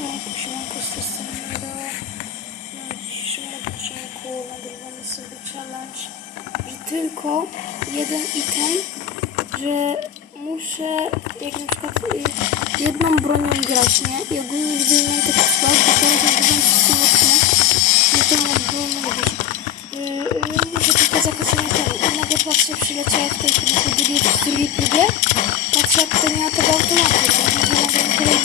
Siemanko, siemanko, z tej strony Miro. Na dzisiejszym odcinku nagrywamy sobie challenge, że tylko jeden item, że muszę jak na przykład jedną bronią grać, nie? I ogólnie gdy miałem taki skład, bo teraz nagrywam system odcinek, no to mam bronią mówić. Yy, muszę tylko zakończenie temu. I nagle patrzę, w chwili po drugiej, w drugiej próbie. Patrzę, jak to nie ma tego automatu, to może nagram kolejny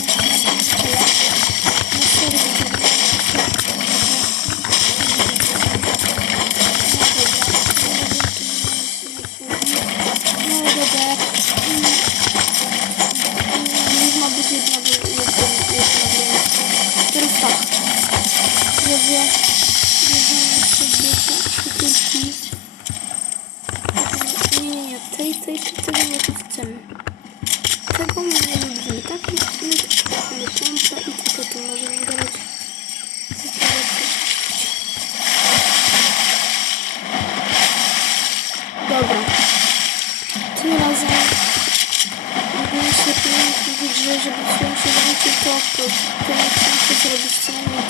to to muszę zrobić co najmniej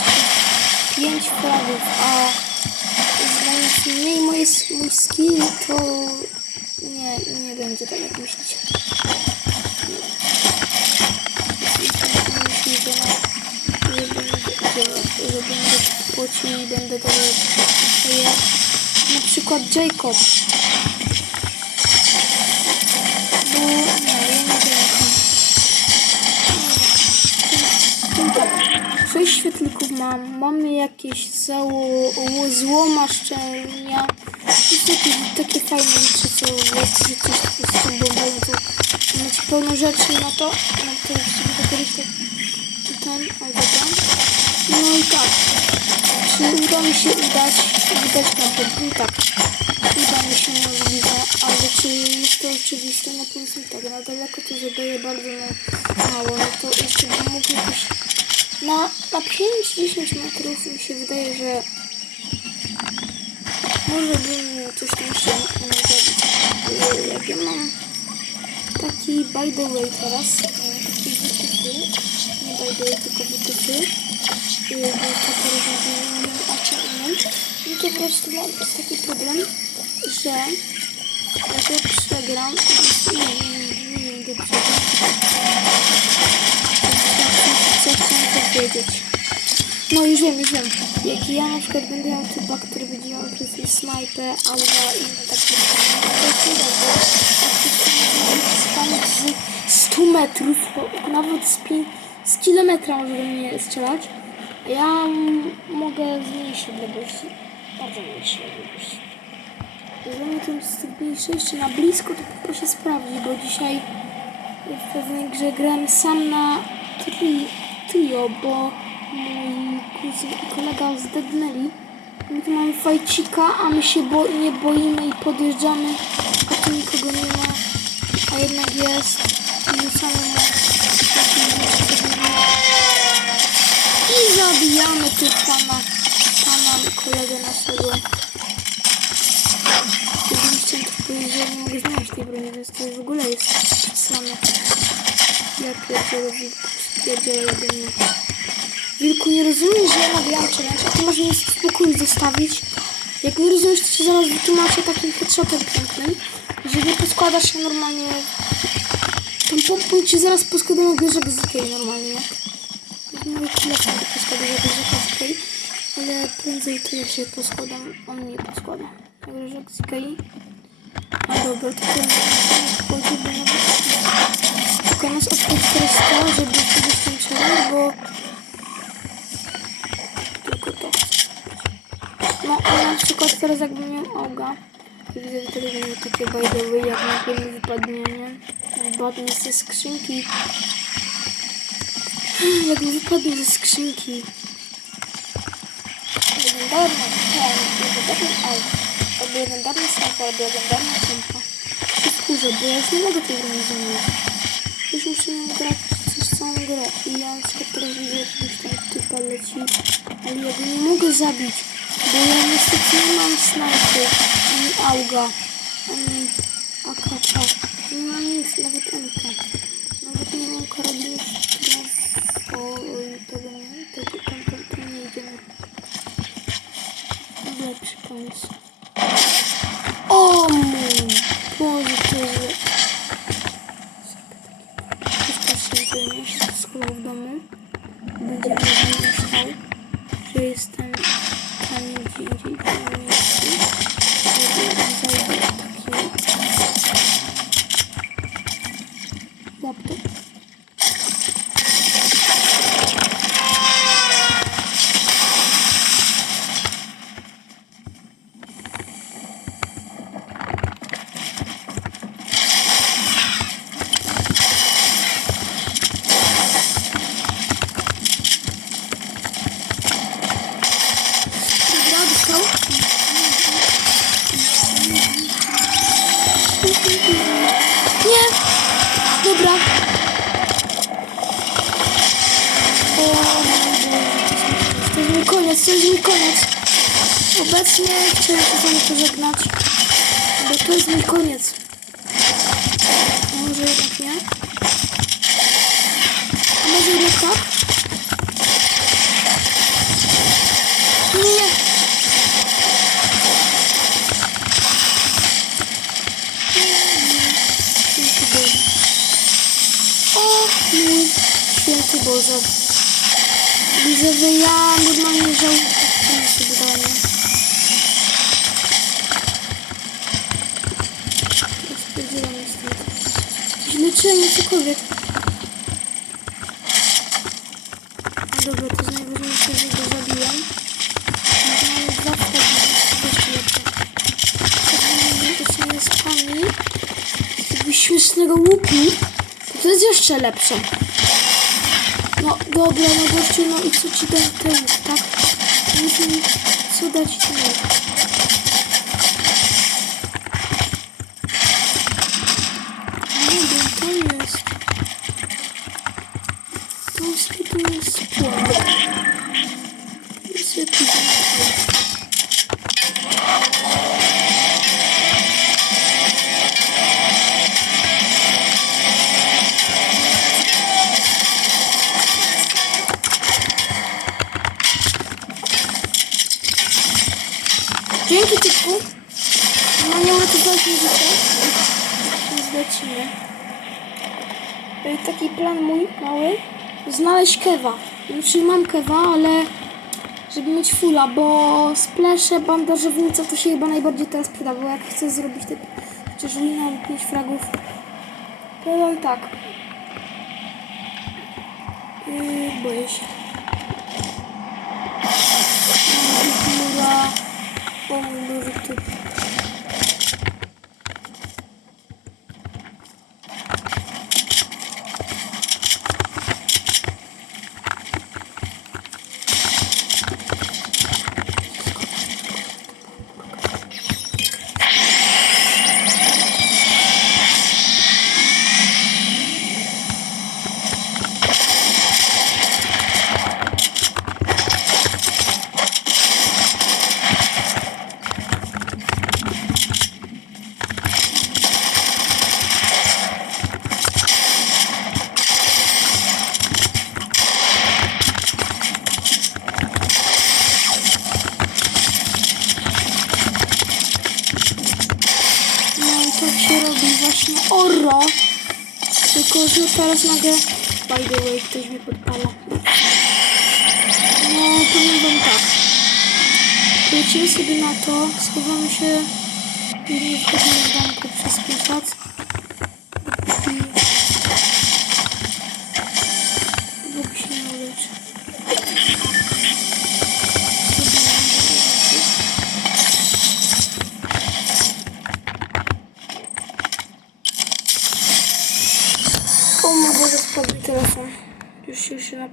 5 fragów, a znając mniej moje, mój skill, to nie, nie będzie tak jak myślicie. Myśli, że, no, będę, w płoci i będę to na przykład Jacob. Świetlików mam. Mamy jakieś zało, złomaszczenia. To są jakieś takie fajne rzeczy, co że coś z tym bombają, to macie pełno rzeczy na to. No to już sobie dokorzystę tutaj albo tam. No i tak. Czy uda mi się udać, wydać na pewno tak. Uda mi się możliwe, ale czy jest to oczywiste? No powiedzmy tak, na daleko to zadaje bardzo ma- mało, no to jeszcze bym mógł jakoś na, na 5-10 metrów mi się wydaje, że może bym coś tam mógł zrobić. Jak ja mam taki by the way teraz, e, taki wytyfy, nie by the way, tylko wytyfy, e, bo to porozmawiamy o czym no to po prostu mam taki problem, że jak ja przegram, nie, nie, nie, nie, nie, nie przegram, co chcę powiedzieć. No już wiem, już wiem. Jak ja na przykład będę miał typa, który będzie miał powiedzmy snajpę albo inne takie to bo jak spamić z 100 metrów, nawet z, pi- z kilometra może do mnie strzelać. Ja mogę zmniejszyć odległości. Bardzo mniejsze odległości. To jest mniejsze jeszcze na blisko, to poproszę sprawdzić, bo dzisiaj w pewnej grze grałem sam na tri, trio, bo mój kuzyn i kolega zdednęli. My tu mamy fajcika, a my się bo, nie boimy i podjeżdżamy, a tu nikogo nie ma, a jednak jest i rzucamy mu i zabijamy tu pana, pana kolegę naszego. Jeżeli chciałem to powiedzieć, że nie mogę znaleźć tej broni, więc to w ogóle jest same. Ja pierdzielę wilku, nie rozumiesz, że ja nagrałam challenge, a ty masz mnie w spokoju zostawić? Jak nie rozumiesz, to ci zaraz wytłumaczę takim headshotem pięknym, że nie poskładasz się normalnie... Tam pompą ci zaraz poskładam jak żeby z Ikei normalnie, nie? Mój telefon to poskładał jak z Ikei, ale prędzej to ja się poskładam, on nie poskłada. Także jak z Ikei. A dobra, to ten chodzi, bo nas odpłyć teraz to, żeby zrobić ten challenge, bo... Tylko to. No, a na przykład teraz jakbym miał to widzę, że teraz będą takie by the way, jak na pewno wypadnie, nie? Wypadnie ze skrzynki. Jak wypadnie ze skrzynki. Legendarny, legendarny legendarny snajper, legendarna. Się wkurzę, bo ja już nie mogę tej gry zrozumieć. Już ją grać przez całą grę. I ja na przykład teraz widzę jakiegoś tam typa leci, ale ja go nie mogę zabić, bo ja niestety nie mam snajpy, ani auga, ani akacza. Nie mam nic, nawet MK. Nawet nie mam karabinu, o, Do 的 to jest mój koniec, to jest mój koniec. Obecnie chciałem się z wami pożegnać, bo to jest mój koniec. Może jednak nie? A może jednak tak? Nie, Boże. O mój święty Boże. Widzę, że ja normalnie dałem. Sprawdziłam niestety. Leczenie, cokolwiek. Dobra, to jest najważniejsze, że go zabiłem. Mamy dwa wchodzenia, to jeszcze lepsze. To sobie spami. Jakby śmiesznego łuku, to jest jeszcze lepsze. Dobra, no gościu, no i co ci da ten łuk, tak? Muszę mi co dać ci plan mój mały. Znaleźć kewa. Znaczy mam kewa, ale żeby mieć fula, bo splesze, bandażownica to się chyba najbardziej teraz przyda, bo jak chcę zrobić te chociaż lub 5 fragów, powiem tak. Yy, boję się. Chmura. O mój Boże, ty. No i tak się robi właśnie oro. Tylko, że teraz nagle, by the way, ktoś mi podpala. No, powiem wam tak. Lecimy sobie na to, schowamy się i nie wchodzimy w domku przez 5 lat.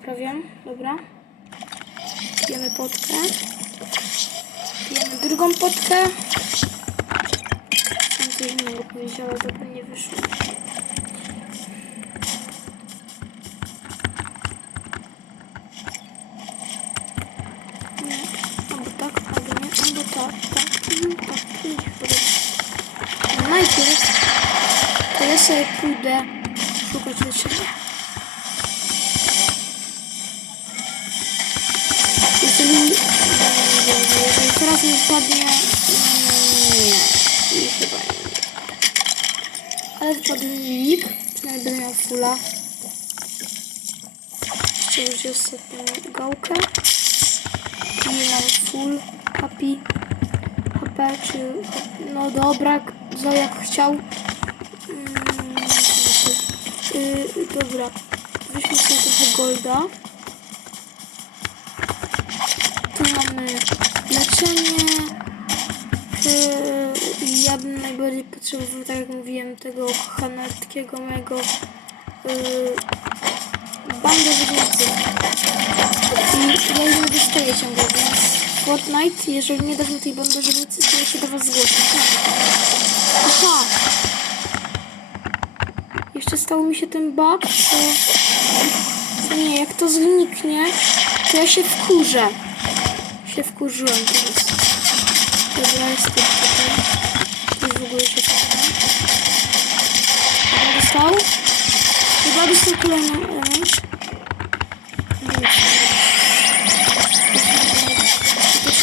Naprawiam. Dobra. Pijemy potkę. Pijemy drugą potkę. Chciałam coś innego powiedzieć, ale to by nie wyszło. Nie, albo tak, albo nie, albo tak, tak, mhm, tak. No najpierw to ja sobie pójdę szukać. Jeżeli, teraz mi wpadnie, nie, i chyba nie. Ale mi lik, przynajmniej będę miał fulla. jeszcze użyję ostatnią gałkę. I mam full happy HP, czy... No dobra, za jak chciał. Mm, yy, dobra, weźmy sobie trochę golda. Tu mamy leczenie. Yy, ja bym najbardziej potrzebował, tak jak mówiłem, tego hanartkiego mojego yy. I ja jej nie dostaję ciągle, więc Fortnite, jeżeli nie dasz mi tej bandowowicy, to ja się do was zgłoszę. Aha! Jeszcze stał mi się ten bug, to... Nie, jak to zniknie, to ja się wkurzę. Się wkurzyłem teraz. Dobra, jest tutaj. Już w ogóle się wkurzę. Chyba dostał? Chyba dostał kolejną